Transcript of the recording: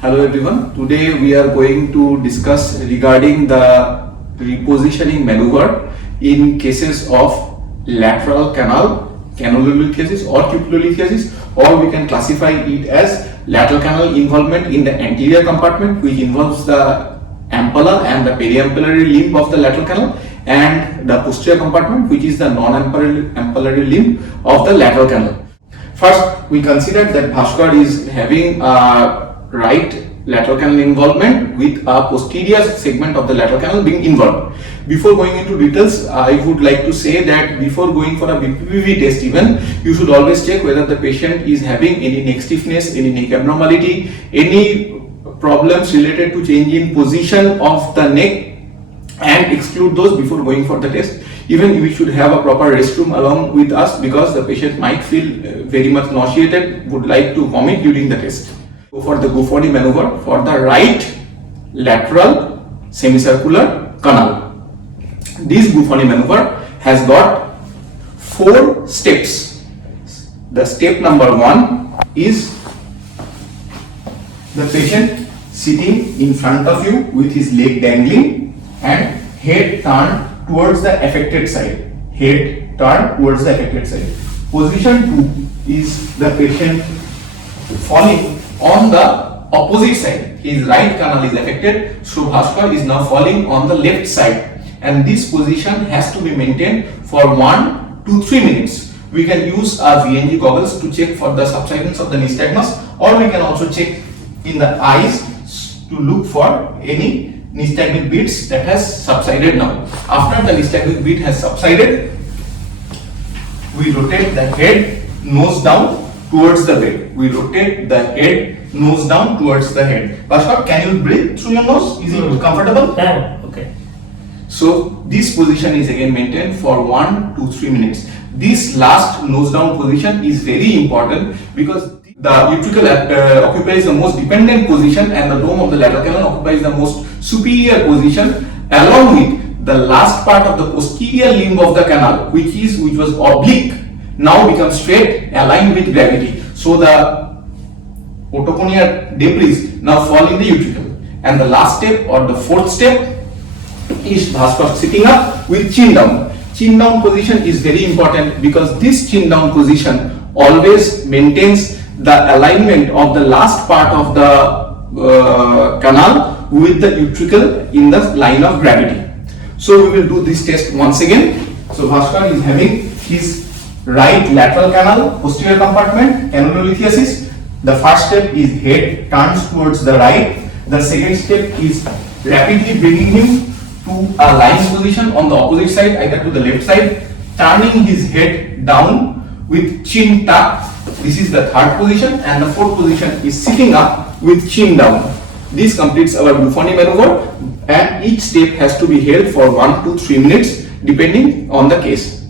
Hello everyone. Today we are going to discuss regarding the repositioning maneuver in cases of lateral canal canalolithiasis or cupulolithiasis, or we can classify it as lateral canal involvement in the anterior compartment, which involves the ampulla and the periampullary limb of the lateral canal, and the posterior compartment, which is the non-ampullary limb of the lateral canal. First, we consider that Bhaskar is having a right lateral canal involvement with a posterior segment of the lateral canal being involved. Before going into details, I would like to say that before going for a BPPV test even, you should always check whether the patient is having any neck stiffness, any neck abnormality, any problems related to change in position of the neck, and exclude those before going for the test. Even we should have a proper restroom along with us, because the patient might feel very much nauseated, would like to vomit during the test. Go for the Gufoni maneuver for the right lateral semicircular canal. This Gufoni maneuver has got 4 steps. The step number 1 is the patient sitting in front of you with his leg dangling and head turned towards the affected side. Head turned towards the affected side. Position 2 is the patient falling on the opposite side. His right canal is affected, so Bhaskar is now falling on the left side, and this position has to be maintained for 1 to 3 minutes. We can use our VNG goggles to check for the subsidence of the nystagmus, or we can also check in the eyes to look for any nystagmic beats that has subsided now. After the nystagmic beat has subsided, we rotate the head nose down towards the bed. We rotate the head nose down towards the head. Bhaskar, can you breathe through your nose? Is it comfortable? Yeah. Okay. So this position is again maintained for 1 to 3 minutes. This last nose down position is very important, because the utricle occupies the most dependent position and the dome of the lateral canal occupies the most superior position, along with the last part of the posterior limb of the canal, which was oblique, now becomes straight, aligned with gravity. So the otoconia debris now fall in the utricle. And the last step, or the 4th step, is Bhaskar sitting up with chin down. Chin down position is very important, because this chin down position always maintains the alignment of the last part of the canal with the utricle in the line of gravity. So we will do this test once again. So Bhaskar is having his right lateral canal, posterior compartment, canalolithiasis. The first step is head turns towards the right. The second step is rapidly bringing him to a lying position on the opposite side, either to the left side, turning his head down with chin tucked. This is the 3rd position, and the 4th position is sitting up with chin down. This completes our Gufoni maneuver, and each step has to be held for 1 to 3 minutes depending on the case.